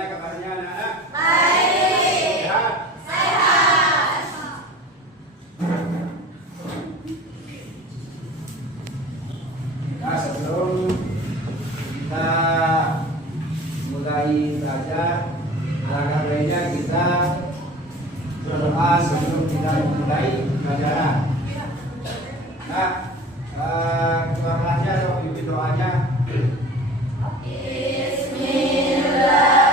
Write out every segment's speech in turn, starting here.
Bagaimana kabarnya anak-anak? Baik. Sehat? Sehat. Nah, sebelum kita mulai belajar, alangkah baiknya kita berdoa sebelum kita mulai pelajaran. Nah, ketua kelasnya atau pimpin doanya. Bismillahirrahmanirrahim.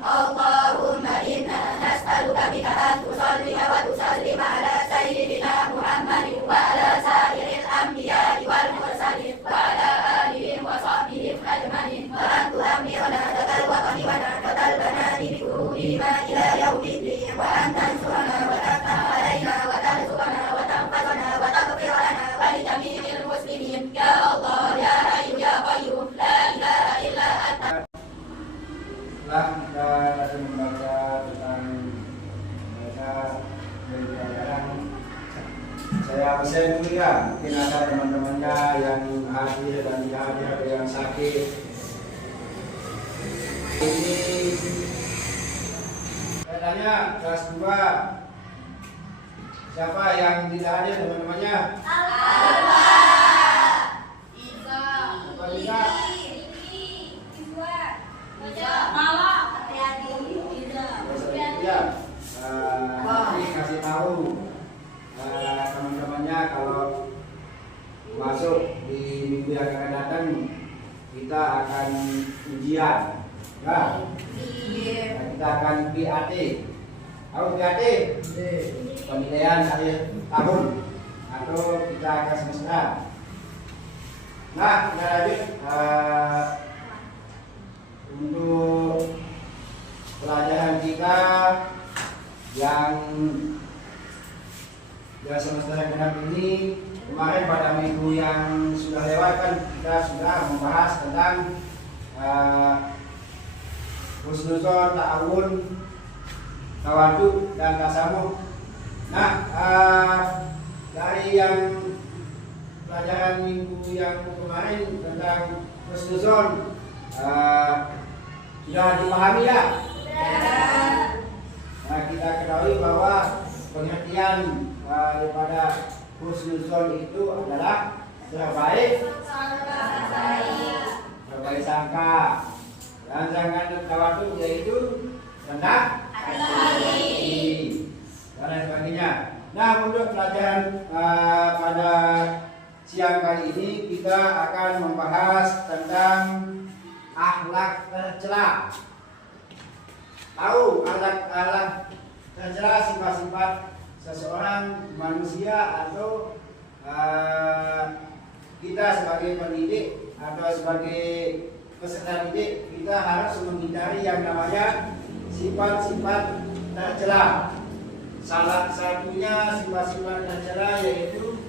Allahumma inna nas'aluka bika an tusalli wa tusallim ala sayyidina Muhammadin wa ala sairil anbiya'i wal mursalin wa ala alihi wa sahbihi ajma'in wa an tu'ammirana dakal watani wa dakal banani bi qulubina ila yaumiddin wa an tansurana wa taftah alaina wa tarzuqana wa tanfa'ana wa taghfir lana wa li jami'il muslimin ya Allah ya hayyu ya qayyum la ilaha illa anta. Setelah kita membaca tentang pelajaran, saya absen dulu ya. Mungkin ada teman-temannya yang hadir dan tidak hadir, ada yang sakit. Ini saya tanya kelas 2, siapa yang tidak hadir teman-temannya? Ini kasih tahu teman-temannya kalau masuk di minggu yang akan datang kita akan ujian, ya. Kita akan PAT. Tahu PAT? Penilaian akhir tahun atau kita akan semester. Nah, kita lanjut untuk pelajaran kita yang semester yang genap ini. Kemarin pada minggu yang sudah lewat kan kita sudah membahas tentang husnuzon, ta'awun, tawaduk, dan tasamuh. Nah, dari yang pelajaran minggu yang kemarin tentang husnuzon sudah dipahami ya? Nah, kita ketahui bahwa pengertian daripada husnuzon itu adalah terbaik sangka, dan sedangkan tawaduk yaitu rendah hati dan lain sebagainya. Nah, untuk pelajaran pada siang kali ini kita akan membahas tentang akhlak tercela. Tahu akhlak tercela, sifat-sifat seseorang manusia atau kita sebagai pendidik atau sebagai peserta didik, kita harus menghindari yang namanya sifat-sifat tercela. Salah satunya sifat-sifat tercela yaitu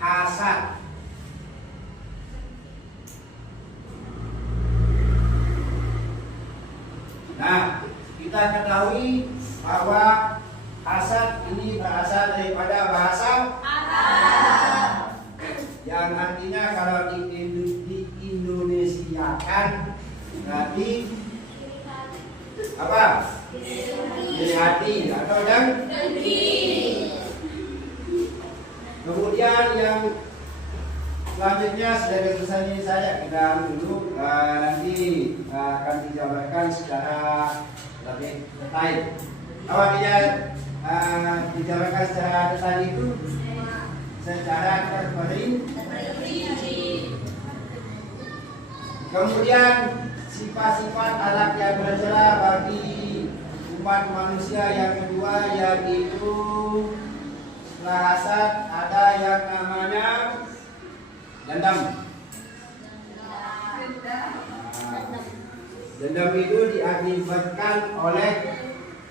hasad. Nah, kita ketahui bahwa hasad ini berasal daripada bahasa Arab, yang artinya kalau diindonesiakan berarti apa? Iri hati atau dengki. Kemudian yang selanjutnya sebagai tulisan ini saya kita dulu, nanti akan dijabarkan secara lebih detail. Apabila dijabarkan secara detail itu secara terperinci. Kemudian sifat-sifat akhlak yang tercela bagi umat manusia yang kedua yaitu setelah hasad ada yang namanya dendam. Dendam itu diakibatkan oleh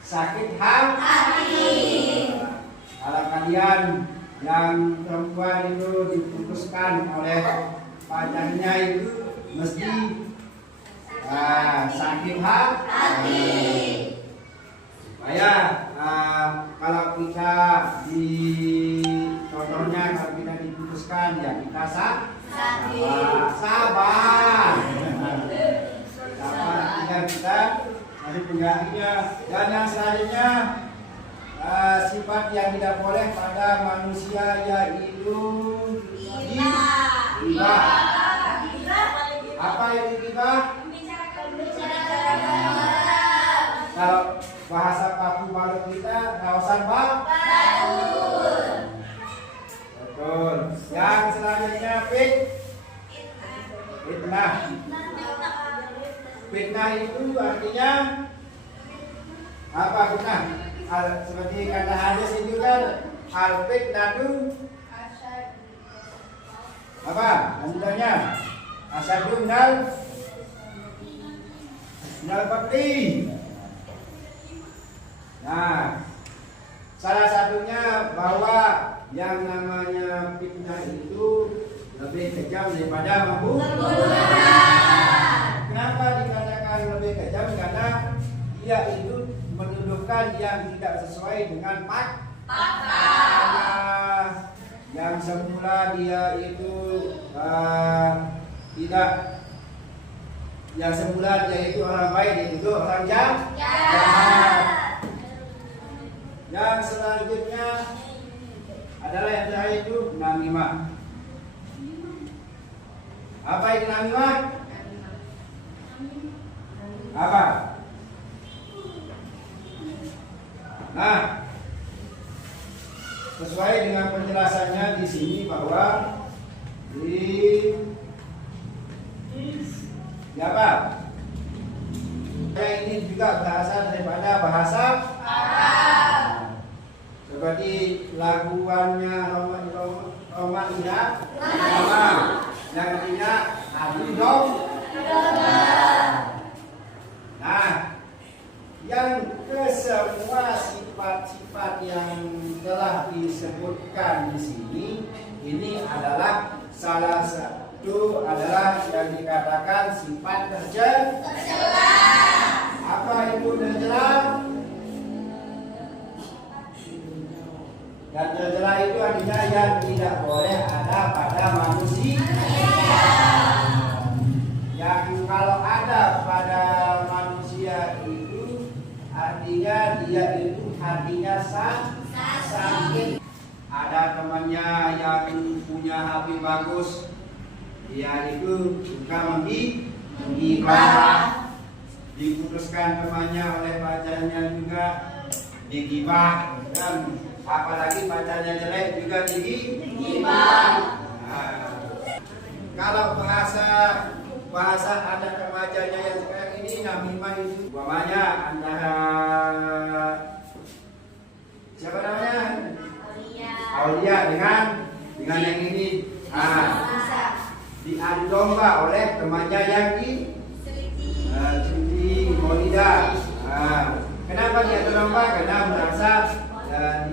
sakit hati. Kalau kalian yang perempuan itu diputuskan oleh pacarnya itu mesti sakit hati. Supaya kalau kita contohnya kalau kita diputuskan ya kita sakit ya. Dan yang selanjutnya sifat yang tidak boleh pada manusia yaitu ghibah. Apa itu ghibah? Kalau bahasa Paku Balut kita kawasan betul. Yang selanjutnya fitnah. Fitnah itu artinya apa fitnah? Seperti kata hadis itu kan al-fitnatu apa? Lanjutannya asadun nal bakti. Nah, salah satunya bahwa yang namanya fitnah itu lebih kejam daripada pembunuhan. Kenapa dikatakan lebih kejam? Karena dia itu menuduhkan yang tidak sesuai dengan fakta. Yang semula dia itu tidak, yang semula dia itu orang baik, dia itu orang jahat. Yang selanjutnya adalah yang terakhir itu namimah. Apa itu namimah? Apa? Nah, sesuai dengan penjelasannya di sini bahwa apa? Ini juga berasal daripada bahasa Arab. Seperti laguannya Romannya yang artinya adu domba. Nah, yang kesemua sifat-sifat yang telah disebutkan di sini ini adalah salah satu adalah yang dikatakan sifat tercela. Apa itu tercela? Dan tercela itu artinya yang tidak boleh ada pada manusia. Yang kalau ada pada manusia itu artinya dia itu hatinya sakit. Ada temannya yang punya HP bagus, dia itu suka menggibah. Diputuskan temannya oleh pacarnya juga digibah, dan apalagi pacarnya jelek juga digibah. Nah, kalau bahasa anak remajanya yang sekarang ini namimah itu umpamanya antara siapa namanya? Aulia dengan yang ini. Diadu domba oleh temannya yang di Maulida. Kenapa dia adu domba? Karena merasa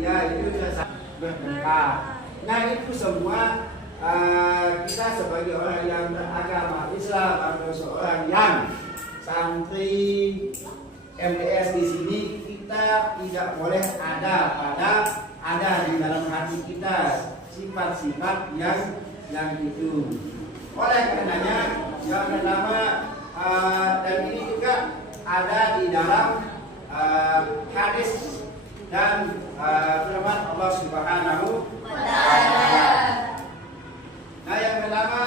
dia itu bertengkar. Nah, itu semua kita sebagai orang yang beragama Islam atau seorang yang santri MDS di sini, kita tidak boleh ada di dalam hati kita sifat-sifat yang itu. Oleh karenanya yang pertama dan ini juga ada di dalam hadis dan firman Allah Subhanahu wa Ta'ala. Nah, yang pertama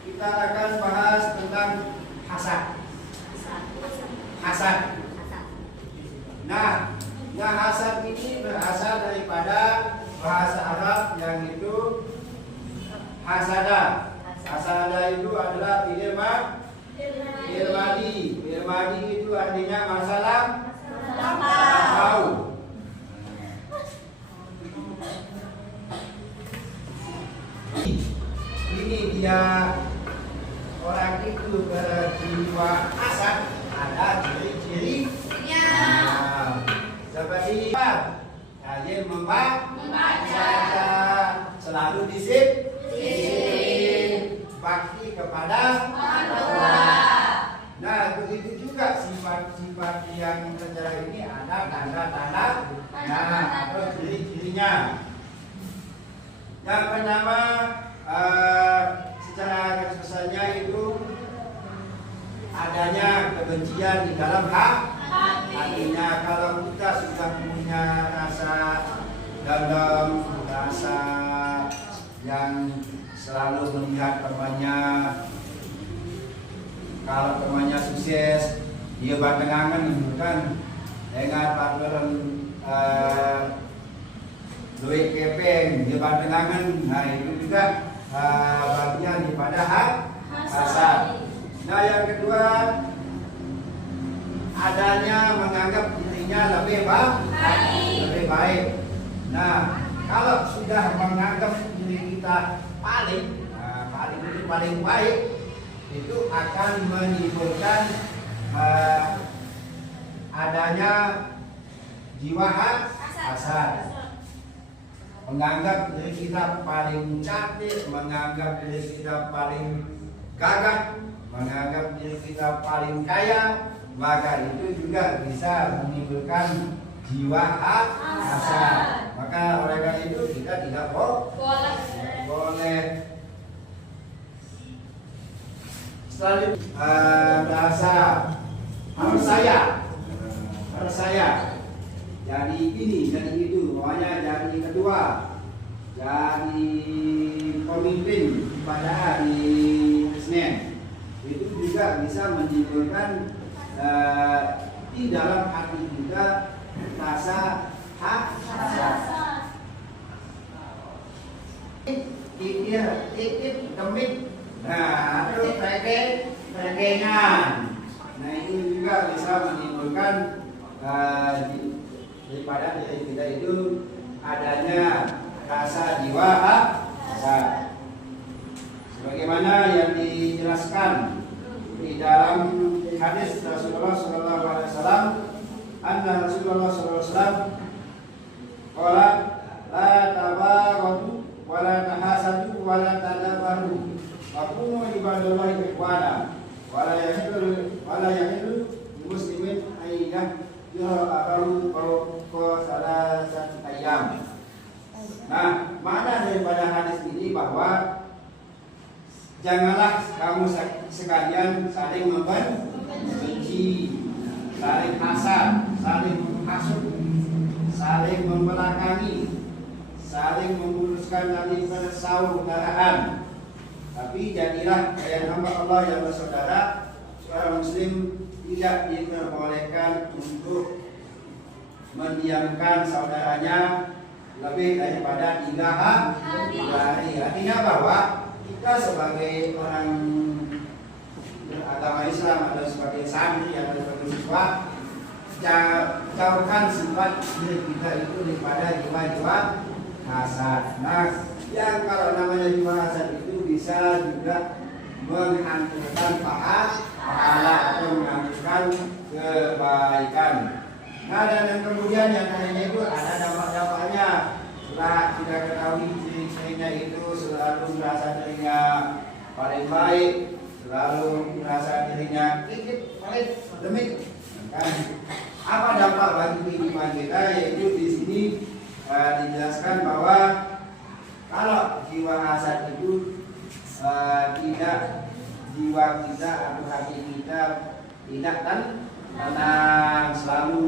kita akan bahas tentang hasad. Nah, yang hasad ini berasal daripada bahasa Arab yang itu hasada. Hasada itu adalah fi'il madi. Fi'il madi itu artinya masalah tahu. Ini dia orang itu berjiwa hasad, ada ciri-cirinya. Seperti rajin membaca, selalu disiplin, bakti kepada Allah. Nah, begitu juga sifat-sifat yang tercela ini ada tanda-tanda atau ciri-cirinya. Yang pertama, secara garis besarnya itu adanya kebencian di dalam hati. Artinya kalau kita sudah punya rasa dalam, rasa yang selalu melihat temannya, kalau temannya sukses, dia bertenangan kan dengan partner duit kepeng, dia bertenangan. Nah itu juga bagian daripada hasad. Nah yang kedua, adanya menganggap dirinya lebih baik. Nah kalau sudah menganggap diri kita paling baik, itu akan menimbulkan adanya jiwa hasad. Menganggap diri kita paling cantik, menganggap diri kita paling gagah, menganggap diri kita paling kaya, maka itu juga bisa menimbulkan jiwa hasad. Maka oleh karena itu kita tidak boleh. Selanjutnya bahasa harus saya jadi ini, jadi itu, pokoknya jadi kedua, jadi pemimpin pada hari Senin. Itu juga bisa menimbulkan di dalam hati kita rasa hasad. Titip demit. Nah, itu tegengan. Nah, itu juga bisa menimbulkan daripada diri kita itu adanya rasa jiwa hasad. Sebagaimana yang dijelaskan di dalam hadis Rasulullah Sallallahu Alaihi Wasallam, anna Rasulullah Sallallahu Alaihi Wasallam qala la tabaghadu wa la tahasadu wa la tadabaru wa kunu ibadallahi ikhwana wa la yahillu muslimin ayyah yura'ahu fawqa salasati ayyam. Nah, makna daripada hadis ini bahwa janganlah kamu sekalian saling membenci, saling hasad, saling menghasut, saling membelakangi, saling memutuskan tali persaudaraan. Tapi jadilah kalian hamba Allah yang bersaudara. Seorang muslim tidak diperbolehkan untuk mendiamkan saudaranya lebih daripada 3 hari. Artinya bahwa kita sebagai orang beragama Islam atau sebagai santri atau sebagai siswa, jauhkan sifat diri kita itu daripada jiwa-jiwa hasad. Nah, yang kalau namanya jiwa hasad itu bisa juga menghancurkan pahala atau menghancurkan kebaikan. Nah, dan yang kemudian yang lainnya itu ada dampak-dampaknya. Setelah kita ketahui ciri-cirinya itu selalu merasa dirinya paling baik, selalu merasa dirinya paling demit. Kan? Apa dampak bagi kehidupan kita? Yaitu di sini dijelaskan bahwa kalau jiwa hasad itu tidak, jiwa kita atau hati kita tidak tenang, selalu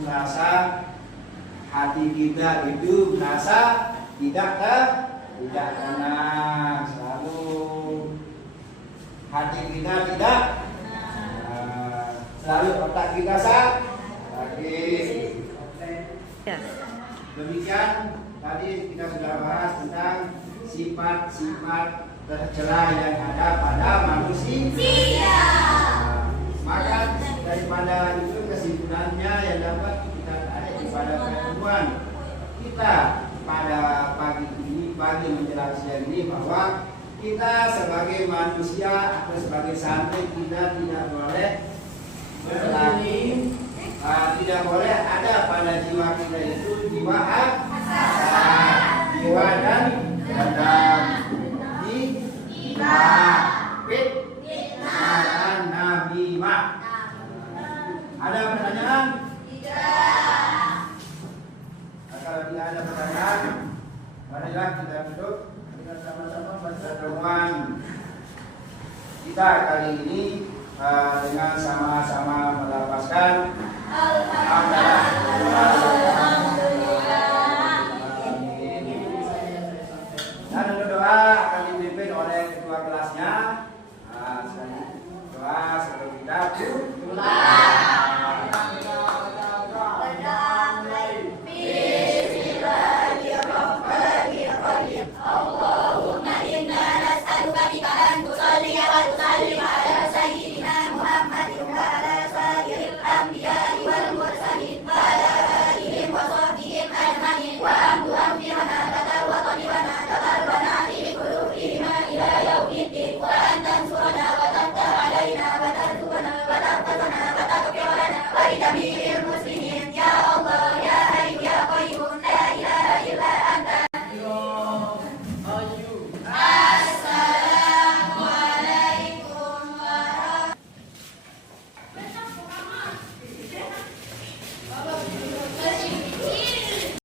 merasa hati kita itu merasa tidak tenang, selalu hati kita tidak selalu otak kita sakit. Demikian tadi kita sudah bahas tentang sifat-sifat tercela yang ada pada manusia. Maka daripada itu kesimpulannya yang dapat kita tarik pada pertemuan kita pada pagi ini, pagi menjelang siang ini, bahwa kita sebagai manusia atau sebagai santri kita tidak boleh berlari, tidak boleh ada pada jiwa kita itu jiwa hasad, jiwa dan dendam, fitnah dan namimah. Ada pertanyaan? Tidak. Nah, kalau tidak ada pertanyaan, marilah kita duduk, kita sama-sama pada pertemuan kita kali ini dengan sama-sama melapaskan Alhamdulillah.